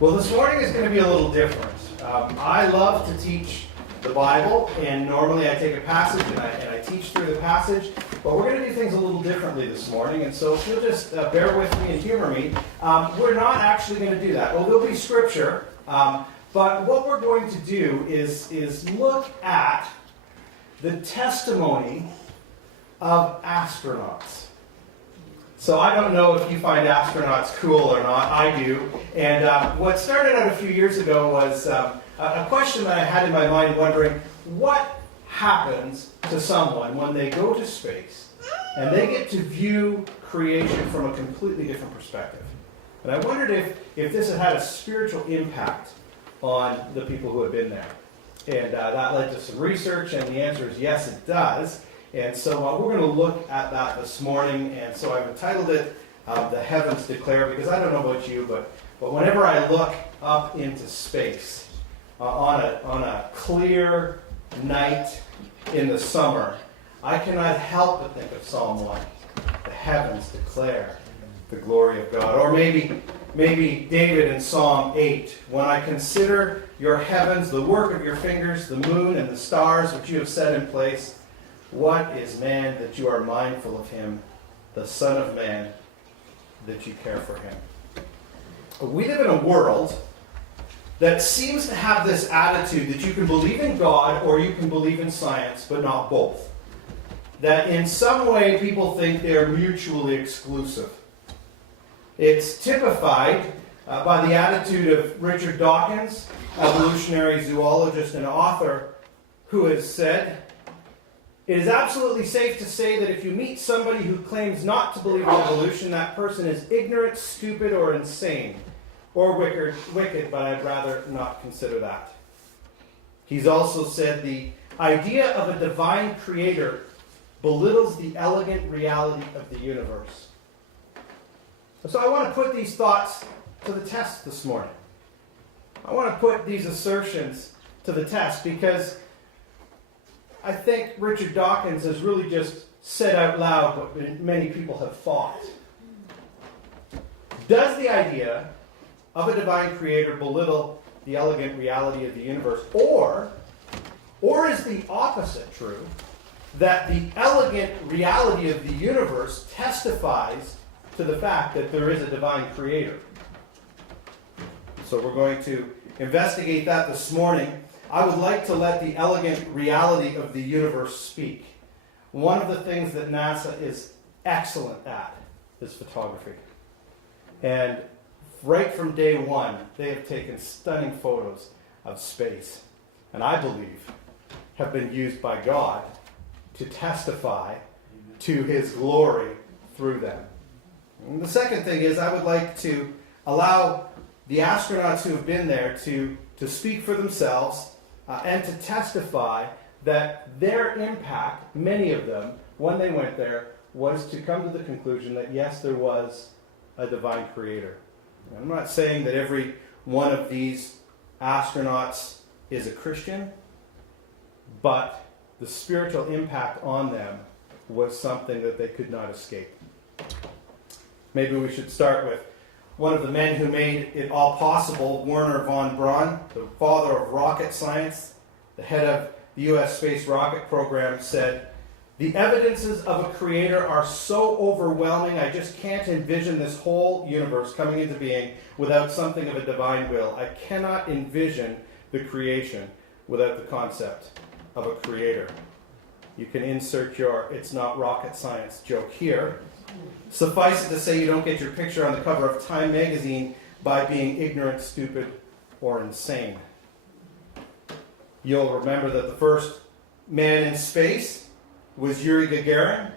Well, this morning is going to be a little different. I love to teach the Bible, and normally I take a passage and I teach through the passage, but we're going to do things a little differently this morning, and so if you'll just bear with me and humor me, we're not actually going to do that. Well, there'll be scripture, but what we're going to do is look at the testimony of astronauts. So I don't know if you find astronauts cool or not. I do. And what started out a few years ago was a question that I had in my mind, wondering what happens to someone when they go to space and they get to view creation from a completely different perspective. And I wondered if this had a spiritual impact on the people who had been there. And that led to some research, and the answer is yes, it does. And so we're going to look at that this morning, and so I've entitled it The Heavens Declare, because I don't know about you, but whenever I look up into space on a clear night in the summer, I cannot help but think of Psalm 1. The heavens declare the glory of God. Or maybe David in Psalm 8, when I consider your heavens, the work of your fingers, the moon and the stars which you have set in place, what is man that you are mindful of him, the Son of Man that you care for him? We live in a world that seems to have this attitude that you can believe in God or you can believe in science, but not both. That in some way people think they are mutually exclusive. It's typified by the attitude of Richard Dawkins, evolutionary zoologist and author, who has said, "It is absolutely safe to say that if you meet somebody who claims not to believe in evolution, that person is ignorant, stupid, or insane, or wicked, but I'd rather not consider that." He's also said the idea of a divine creator belittles the elegant reality of the universe. So I want to put these thoughts to the test this morning. I want to put these assertions to the test because I think Richard Dawkins has really just said out loud what many people have thought. Does the idea of a divine creator belittle the elegant reality of the universe? Or is the opposite true, that the elegant reality of the universe testifies to the fact that there is a divine creator? So we're going to investigate that this morning. I would like to let the elegant reality of the universe speak. One of the things that NASA is excellent at is photography. And right from day one, they have taken stunning photos of space. And I believe have been used by God to testify to his glory through them. And the second thing is I would like to allow the astronauts who have been there to speak for themselves and to testify that their impact, many of them, when they went there, was to come to the conclusion that yes, there was a divine creator. I'm not saying that every one of these astronauts is a Christian, but the spiritual impact on them was something that they could not escape. Maybe we should start with one of the men who made it all possible, Wernher von Braun, the father of rocket science, the head of the U.S. space rocket program, said, "The evidences of a creator are so overwhelming, I just can't envision this whole universe coming into being without something of a divine will. I cannot envision the creation without the concept of a creator." You can insert your "it's not rocket science" joke here. Suffice it to say you don't get your picture on the cover of Time magazine by being ignorant, stupid, or insane. You'll remember that the first man in space was Yuri Gagarin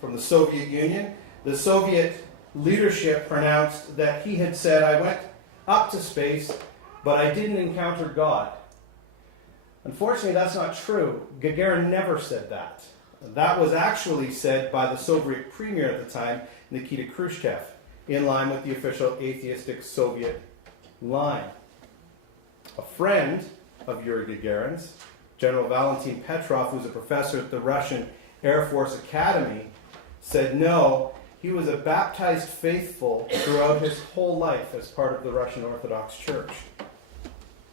from the Soviet Union. The Soviet leadership pronounced that he had said, "I went up to space, but I didn't encounter God." Unfortunately, that's not true. Gagarin never said that. That was actually said by the Soviet premier at the time, Nikita Khrushchev, in line with the official atheistic Soviet line. A friend of Yuri Gagarin's, General Valentin Petrov, who's a professor at the Russian Air Force Academy, said no, he was a baptized faithful throughout his whole life as part of the Russian Orthodox Church.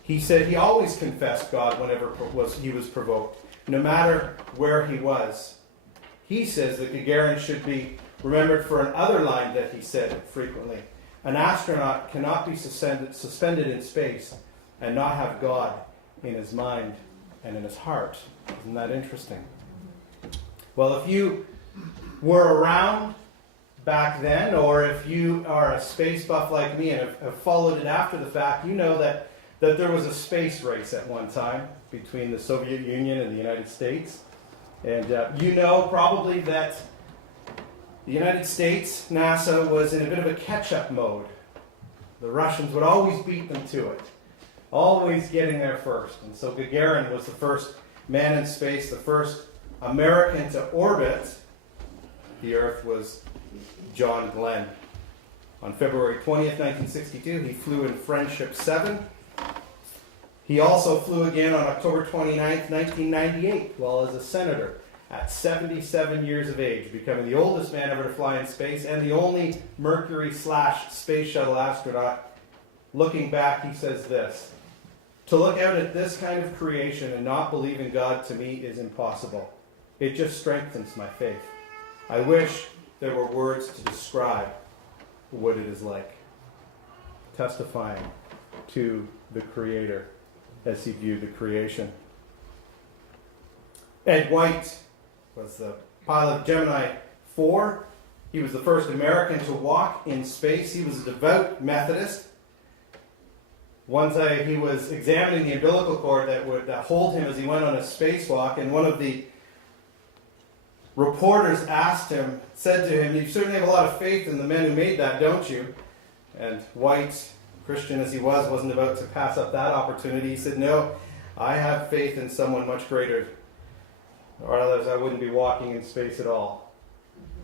He said he always confessed God whenever he was provoked, no matter where he was. He says that Gagarin should be remembered for another line that he said frequently. An astronaut cannot be suspended in space and not have God in his mind and in his heart. Isn't that interesting? Well, if you were around back then, or if you are a space buff like me and have followed it after the fact, you know that there was a space race at one time between the Soviet Union and the United States. And you know probably that the United States, NASA, was in a bit of a catch-up mode. The Russians would always beat them to it, always getting there first. And so Gagarin was the first man in space, the first American to orbit the Earth was John Glenn. On February 20th, 1962, he flew in Friendship 7. He also flew again on October 29th, 1998, while as a senator at 77 years of age, becoming the oldest man ever to fly in space and the only Mercury/Space Shuttle astronaut. Looking back, he says this: "To look out at this kind of creation and not believe in God to me is impossible. It just strengthens my faith. I wish there were words to describe what it is like." Testifying to the Creator as he viewed the creation. Ed White was the pilot of Gemini 4. He was the first American to walk in space. He was a devout Methodist. One time he was examining the umbilical cord that would hold him as he went on a spacewalk, and one of the reporters said to him, "You certainly have a lot of faith in the men who made that, don't you?" And White, Christian as he was, wasn't about to pass up that opportunity. He said, "No, I have faith in someone much greater, or else I wouldn't be walking in space at all."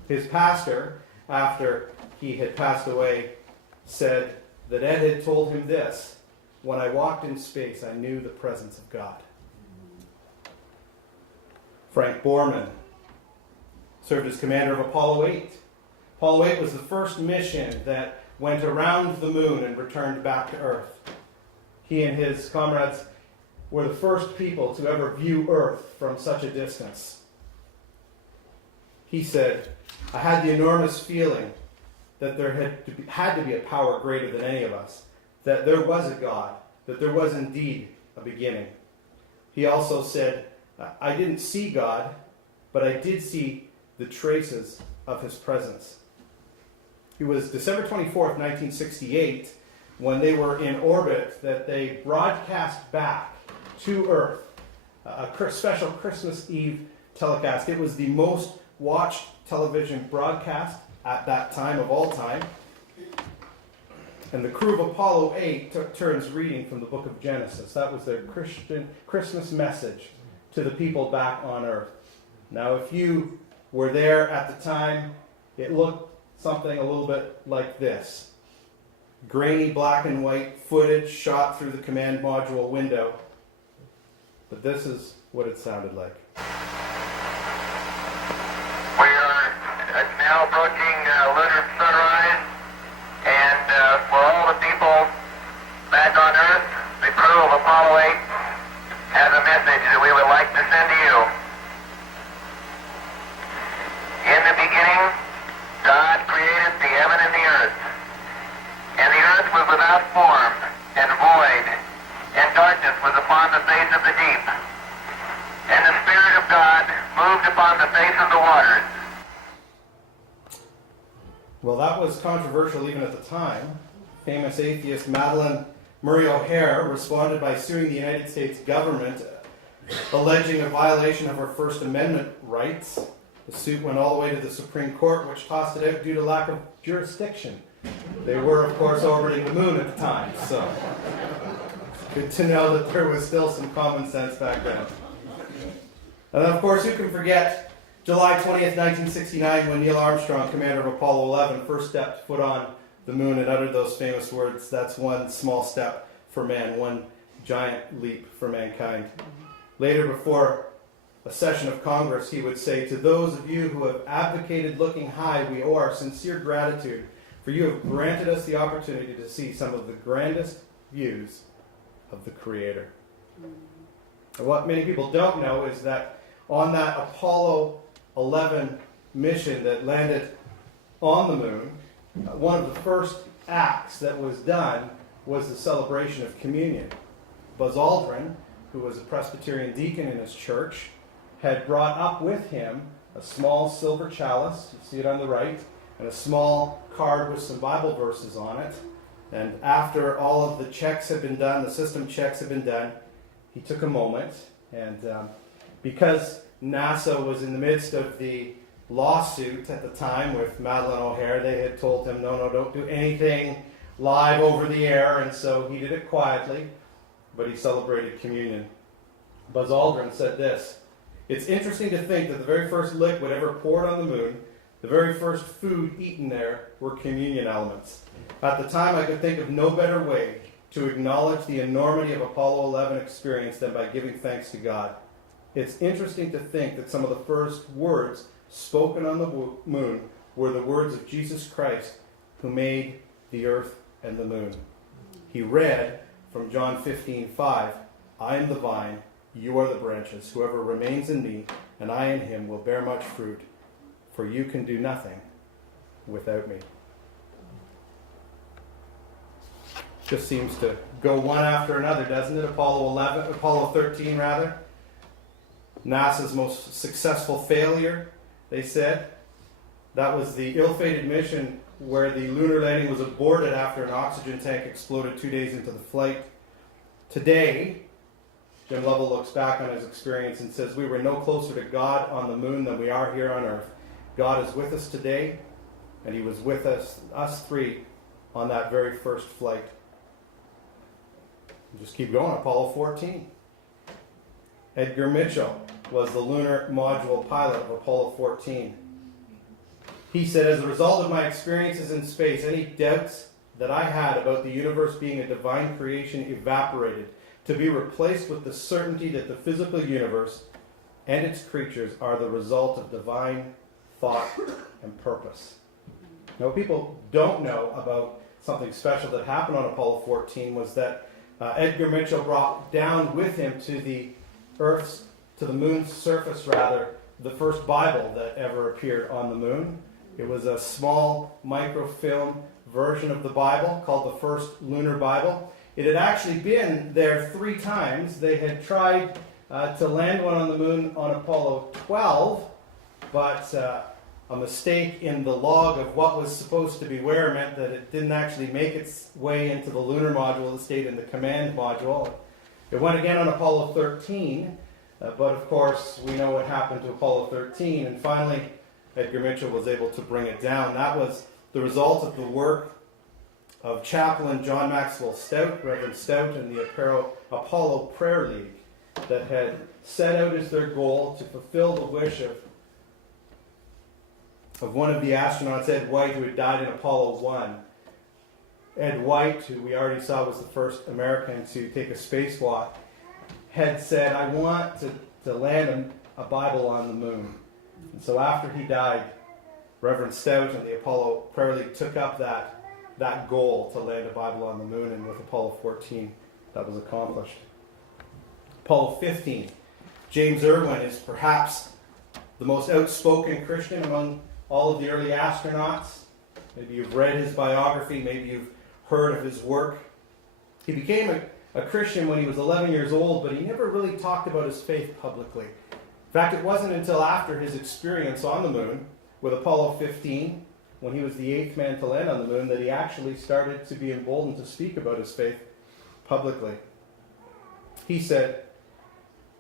His pastor, after he had passed away, said that Ed had told him this: "When I walked in space, I knew the presence of God." Frank Borman served as commander of Apollo 8. Apollo 8 was the first mission that went around the moon and returned back to Earth. He and his comrades were the first people to ever view Earth from such a distance. He said, "I had the enormous feeling that there had to be a power greater than any of us, that there was a God, that there was indeed a beginning." He also said, "I didn't see God, but I did see the traces of his presence." It was December 24th, 1968, when they were in orbit, that they broadcast back to Earth a special Christmas Eve telecast. It was the most watched television broadcast at that time of all time. And the crew of Apollo 8 took turns reading from the book of Genesis. That was their Christian Christmas message to the people back on Earth. Now, if you were there at the time, it looked something a little bit like this. Grainy black and white footage shot through the command module window. But this is what it sounded like. We are now approaching lunar sunrise, and for all the people back on Earth, the crew of Apollo 8 has a message that we would like to send to you. In the beginning, God created the heaven and the earth. And the earth was without form and void, and darkness was upon the face of the deep. And the Spirit of God moved upon the face of the waters. Well, that was controversial even at the time. Famous atheist Madeleine Murray O'Hair responded by suing the United States government, alleging a violation of her First Amendment rights. The suit went all the way to the Supreme Court, which tossed it out due to lack of jurisdiction. They were, of course, orbiting the moon at the time, so good to know that there was still some common sense back then. And of course, who can forget July 20th, 1969, when Neil Armstrong, commander of Apollo 11, first stepped foot on the moon and uttered those famous words, "That's one small step for man, one giant leap for mankind." Later, before a session of Congress, he would say, "To those of you who have advocated looking high, we owe our sincere gratitude, for you have granted us the opportunity to see some of the grandest views of the Creator." And what many people don't know is that on that Apollo 11 mission that landed on the moon, one of the first acts that was done was the celebration of communion. Buzz Aldrin, who was a Presbyterian deacon in his church, had brought up with him a small silver chalice, you see it on the right, and a small card with some Bible verses on it. And after all of the checks had been done, the system checks had been done, he took a moment, and because NASA was in the midst of the lawsuit at the time with Madeleine O'Hare, they had told him, no, don't do anything live over the air, and so he did it quietly, but he celebrated communion. Buzz Aldrin said this: "It's interesting to think that the very first liquid ever poured on the moon, the very first food eaten there, were communion elements. At the time, I could think of no better way to acknowledge the enormity of Apollo 11 experience than by giving thanks to God. It's interesting to think that some of the first words spoken on the moon were the words of Jesus Christ, who made the earth and the moon. He read from John 15:5, I am the vine, you are the branches. Whoever remains in me, and I in him, will bear much fruit, for you can do nothing without me." Just seems to go one after another, doesn't it? Apollo 13 rather. NASA's most successful failure, they said. That was the ill-fated mission where the lunar landing was aborted after an oxygen tank exploded 2 days into the flight. Today, Jim Lovell looks back on his experience and says, "We were no closer to God on the moon than we are here on Earth. God is with us today, and he was with us three, on that very first flight." Just keep going. Apollo 14. Edgar Mitchell was the lunar module pilot of Apollo 14. He said, "As a result of my experiences in space, any doubts that I had about the universe being a divine creation evaporated, to be replaced with the certainty that the physical universe and its creatures are the result of divine thought and purpose." Now, what people don't know about something special that happened on Apollo 14 was that Edgar Mitchell brought down with him to the moon's surface rather, the first Bible that ever appeared on the moon. It was a small microfilm version of the Bible called the First Lunar Bible. It had actually been there 3 times. They had tried to land one on the moon on Apollo 12, but a mistake in the log of what was supposed to be where meant that it didn't actually make its way into the lunar module. It stayed in the command module. It went again on Apollo 13, but of course we know what happened to Apollo 13, and finally Edgar Mitchell was able to bring it down. That was the result of the work of Chaplain John Maxwell Stout, Reverend Stout, and the Apollo Prayer League that had set out as their goal to fulfill the wish of one of the astronauts, Ed White, who had died in Apollo 1. Ed White, who we already saw was the first American to take a spacewalk, had said, "I want to land a Bible on the moon." And so after he died, Reverend Stout and the Apollo Prayer League took up that goal to land a Bible on the moon, and with Apollo 14, that was accomplished. Apollo 15. James Irwin is perhaps the most outspoken Christian among all of the early astronauts. Maybe you've read his biography, maybe you've heard of his work. He became a Christian when he was 11 years old, but he never really talked about his faith publicly. In fact, it wasn't until after his experience on the moon with Apollo 15, when he was the 8th man to land on the moon, that he actually started to be emboldened to speak about his faith publicly. He said,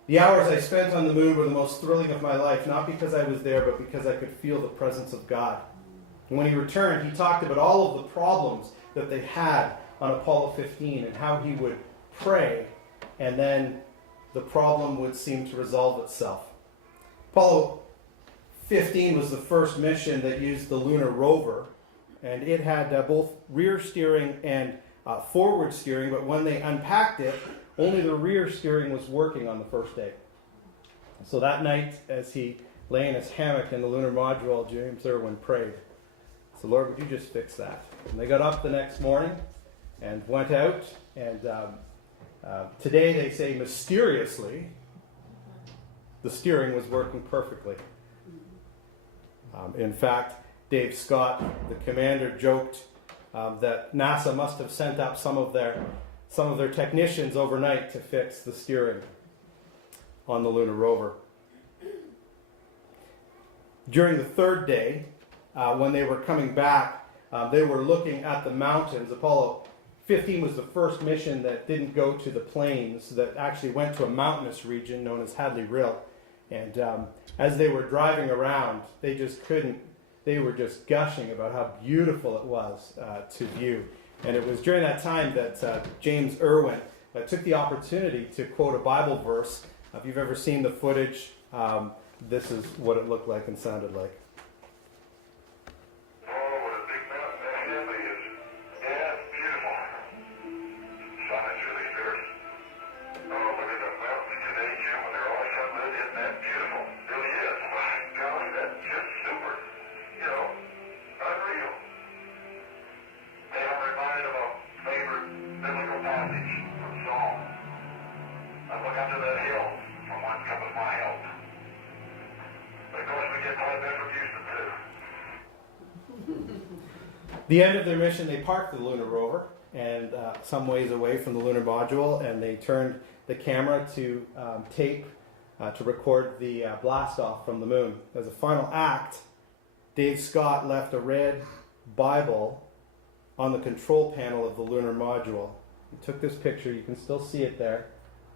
"The hours I spent on the moon were the most thrilling of my life, not because I was there, but because I could feel the presence of God." And when he returned, he talked about all of the problems that they had on Apollo 15 and how he would pray, and then the problem would seem to resolve itself. Apollo 15 was the first mission that used the lunar rover, and it had both rear steering and forward steering, but when they unpacked it, only the rear steering was working on the first day. So that night, as he lay in his hammock in the lunar module, James Irwin prayed. So, Lord, would you just fix that? And they got up the next morning and went out, and today they say mysteriously, the steering was working perfectly. In fact, Dave Scott, the commander, joked that NASA must have sent up some of their technicians overnight to fix the steering on the lunar rover. During the third day, when they were coming back, they were looking at the mountains. Apollo 15 was the first mission that didn't go to the plains, that actually went to a mountainous region known as Hadley Rill. And as they were driving around, they were just gushing about how beautiful it was to view. And it was during that time that James Irwin took the opportunity to quote a Bible verse. If you've ever seen the footage, this is what it looked like and sounded like. Oh, what a big mountain that Hadley is. Yeah, it's beautiful. Sun is really fierce. Oh, look at the mountains today, Jim, when they're all sunlit. Isn't that beautiful? It really is. My golly, that's just super. You know, unreal. Hey, I'm reminded of a favorite biblical passage from Psalm. I look up to that hill from whence cometh my help. But of course, we get quite a bit from Houston, too. The end of their mission, they parked the lunar rover and some ways away from the lunar module, and they turned the camera to tape to record the blast off from the moon. As a final act, Dave Scott left a red Bible on the control panel of the lunar module. He took this picture. You can still see it there,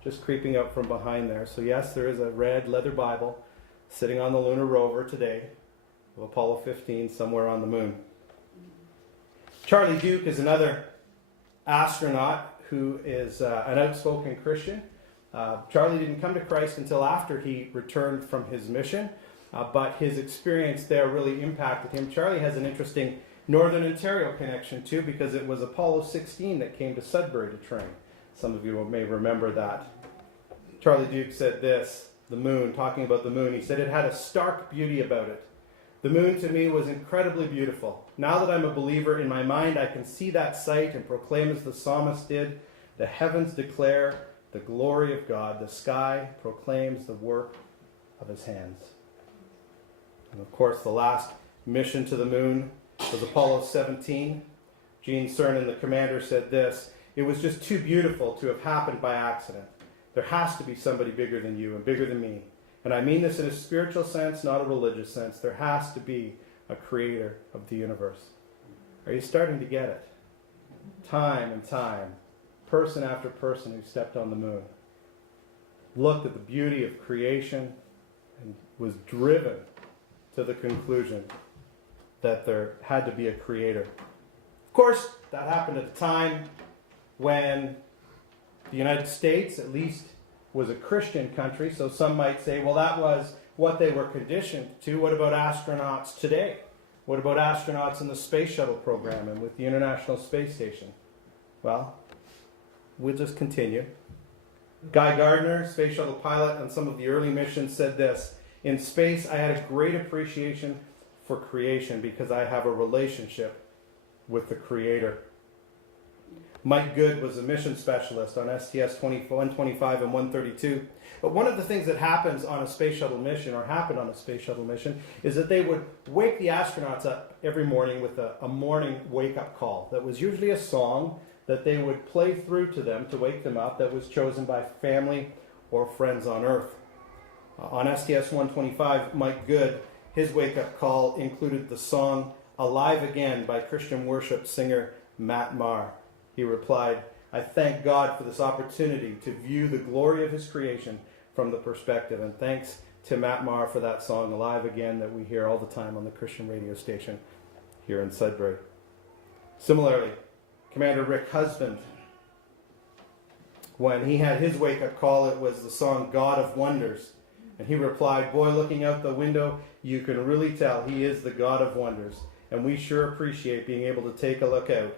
just creeping up from behind there. So yes, there is a red leather Bible sitting on the lunar rover today of Apollo 15 somewhere on the moon. Charlie Duke is another astronaut who is an outspoken Christian. Charlie didn't come to Christ until after he returned from his mission, but his experience there really impacted him. Charlie has an interesting Northern Ontario connection too, because it was Apollo 16 that came to Sudbury to train. Some of you may remember that. Charlie Duke said this, the moon, talking about the moon, he said, "It had a stark beauty about it. The moon to me was incredibly beautiful. Now that I'm a believer, in my mind I can see that sight and proclaim as the psalmist did, the heavens declare the glory of God, the sky proclaims the work of his hands." And of course, the last mission to the moon was Apollo 17. Gene Cernan, the commander, said this, "It was just too beautiful to have happened by accident. There has to be somebody bigger than you and bigger than me. And I mean this in a spiritual sense, not a religious sense. There has to be a creator of the universe." Are you starting to get it? Time and time, person after person who stepped on the moon looked at the beauty of creation and was driven to the conclusion that there had to be a creator. Of course, that happened at a time when the United States, at least, was a Christian country, so some might say, well, that was what they were conditioned to. What about astronauts today? What about astronauts in the space shuttle program and with the International Space Station? Well, we'll just continue. Guy Gardner, space shuttle pilot on some of the early missions, said this, "In space, I had a great appreciation for creation because I have a relationship with the Creator." Mike Good was a mission specialist on STS 125 and 132. But one of the things that happens on a space shuttle mission, or happened on a space shuttle mission, is that they would wake the astronauts up every morning with a morning wake-up call. That was usually a song that they would play through to them to wake them up that was chosen by family or friends on Earth. On STS 125, Mike Good, his wake-up call included the song "Alive Again" by Christian worship singer Matt Maher. He replied, "I thank God for this opportunity to view the glory of his creation from the perspective." And thanks to Matt Maher for that song, "Alive Again," that we hear all the time on the Christian radio station here in Sudbury. Similarly, Commander Rick Husband, when he had his wake-up call, it was the song "God of Wonders." And he replied, "Boy, looking out the window, you can really tell he is the God of wonders. And we sure appreciate being able to take a look out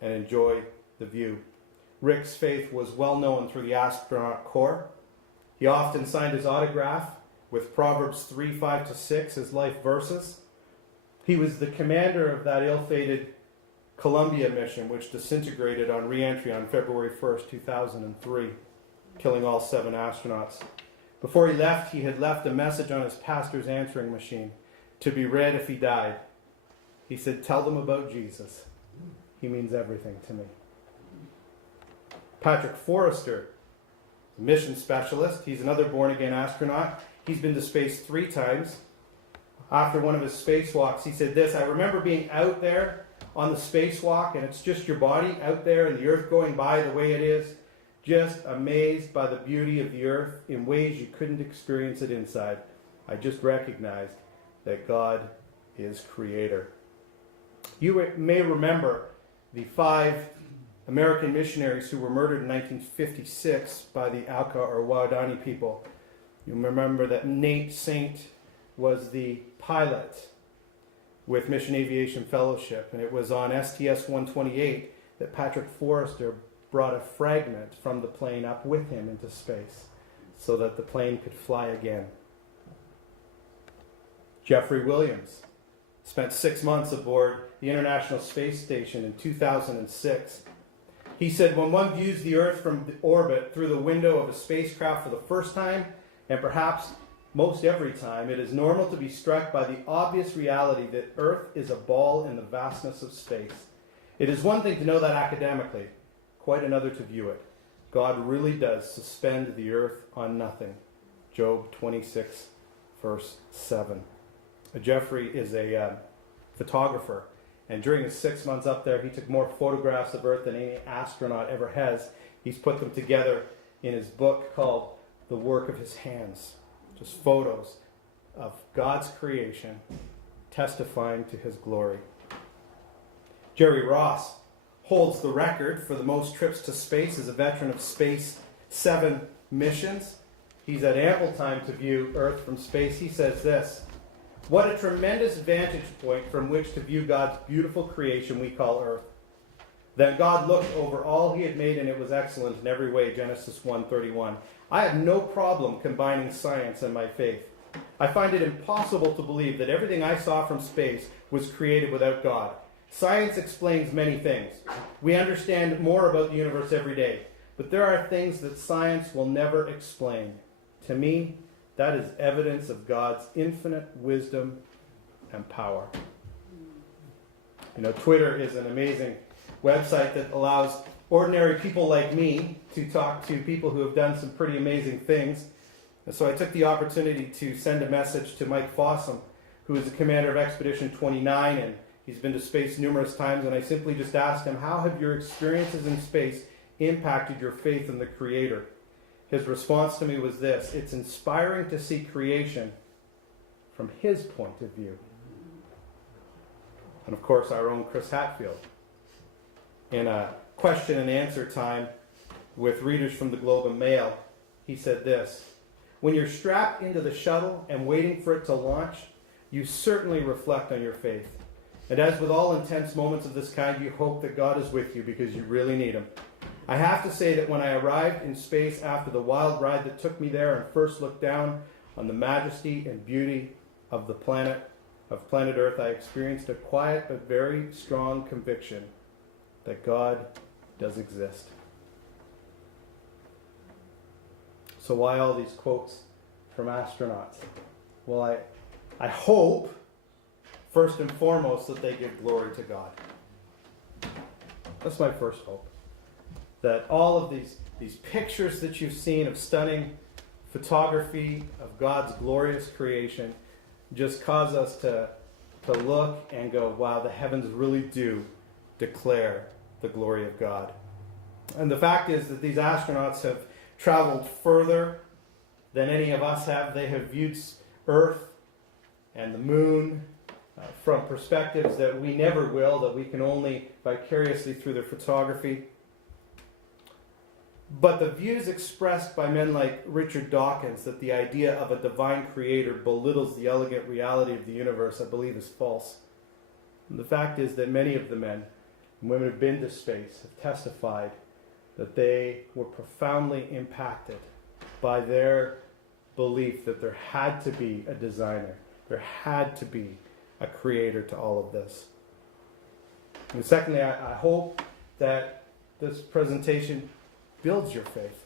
and enjoy the view." Rick's faith was well known through the astronaut corps. He often signed his autograph with Proverbs 3:5-6 as life verses. He was the commander of that ill-fated Columbia mission, which disintegrated on re-entry on February 1st, 2003, killing all 7 astronauts. Before he left, he had left a message on his pastor's answering machine to be read if he died. He said, "Tell them about Jesus. He means everything to me." Patrick Forrester, mission specialist. He's another born-again astronaut. He's been to space 3 times. After one of his spacewalks, he said this: "I remember being out there on the spacewalk, and it's just your body out there and the Earth going by the way it is, just amazed by the beauty of the Earth in ways you couldn't experience it inside. I just recognized that God is creator." You may remember the 5 American missionaries who were murdered in 1956 by the Auca or Waodani people. You remember that Nate Saint was the pilot with Mission Aviation Fellowship, and it was on STS-128 that Patrick Forrester brought a fragment from the plane up with him into space so that the plane could fly again. Jeffrey Williams spent 6 months aboard the International Space Station in 2006. He said, "When one views the Earth from the orbit through the window of a spacecraft for the first time, and perhaps most every time, it is normal to be struck by the obvious reality that Earth is a ball in the vastness of space. It is one thing to know that academically, quite another to view it. God really does suspend the Earth on nothing." Job 26, verse 7. Jeffrey is a photographer, and during his 6 months up there, he took more photographs of Earth than any astronaut ever has. He's put them together in his book called The Work of His Hands. Just photos of God's creation testifying to his glory. Jerry Ross holds the record for the most trips to space as a veteran of Space 7 missions. He's had ample time to view Earth from space. He says this: "What a tremendous vantage point from which to view God's beautiful creation we call Earth. Then God looked over all he had made, and it was excellent in every way," Genesis 1:31. "I have no problem combining science and my faith. I find it impossible to believe that everything I saw from space was created without God. Science explains many things. We understand more about the universe every day, but there are things that science will never explain. To me, that is evidence of God's infinite wisdom and power." You know, Twitter is an amazing website that allows ordinary people like me to talk to people who have done some pretty amazing things. And so I took the opportunity to send a message to Mike Fossum, who is the commander of Expedition 29, and he's been to space numerous times, and I simply just asked him, "How have your experiences in space impacted your faith in the Creator?" His response to me was this: "It's inspiring to see creation from his point of view." And of course, our own Chris Hatfield, in a question and answer time with readers from the Globe and Mail, he said this: "When you're strapped into the shuttle and waiting for it to launch, you certainly reflect on your faith. And as with all intense moments of this kind, you hope that God is with you because you really need him. I have to say that when I arrived in space after the wild ride that took me there and first looked down on the majesty and beauty of planet Earth, I experienced a quiet but very strong conviction that God does exist." So why all these quotes from astronauts? Well, I hope, first and foremost, that they give glory to God. That's my first hope. That all of these pictures that you've seen of stunning photography of God's glorious creation just cause us to look and go, wow, the heavens really do declare the glory of God. And the fact is that these astronauts have traveled further than any of us have. They have viewed Earth and the moon from perspectives that we never will, that we can only vicariously through their photography. But the views expressed by men like Richard Dawkins that the idea of a divine creator belittles the elegant reality of the universe, I believe, is false. And the fact is that many of the men and women who've been to space have testified that they were profoundly impacted by their belief that there had to be a designer. There had to be a creator to all of this. And secondly, I hope that this presentation builds your faith.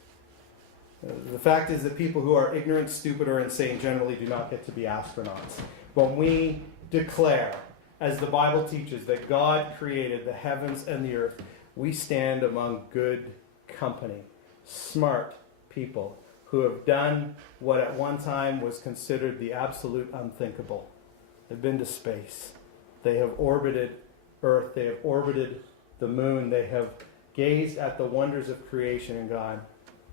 The fact is that people who are ignorant, stupid, or insane generally do not get to be astronauts. When we declare, as the Bible teaches, that God created the heavens and the earth, we stand among good company, smart people who have done what at one time was considered the absolute unthinkable. They've been to space. They have orbited Earth. They have orbited the moon. They have gazed at the wonders of creation and God.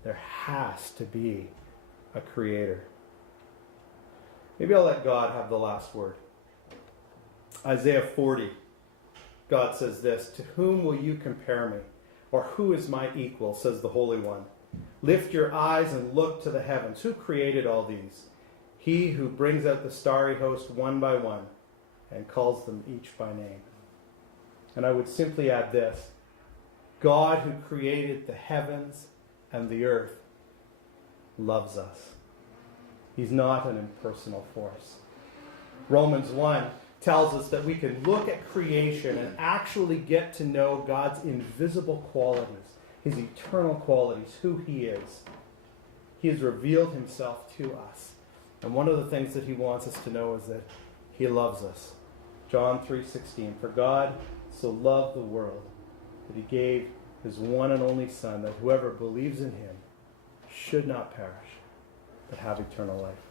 There has to be a creator. Maybe I'll let God have the last word. Isaiah 40, God says this, "To whom will you compare me? Or who is my equal, says the Holy One. Lift your eyes and look to the heavens. Who created all these? He who brings out the starry host one by one and calls them each by name." And I would simply add this. God who created the heavens and the earth loves us. He's not an impersonal force. Romans 1 tells us that we can look at creation and actually get to know God's invisible qualities, his eternal qualities, who he is. He has revealed himself to us. And one of the things that he wants us to know is that he loves us. John 3:16, "For God so loved the world that he gave his one and only Son, that whoever believes in him should not perish, but have eternal life."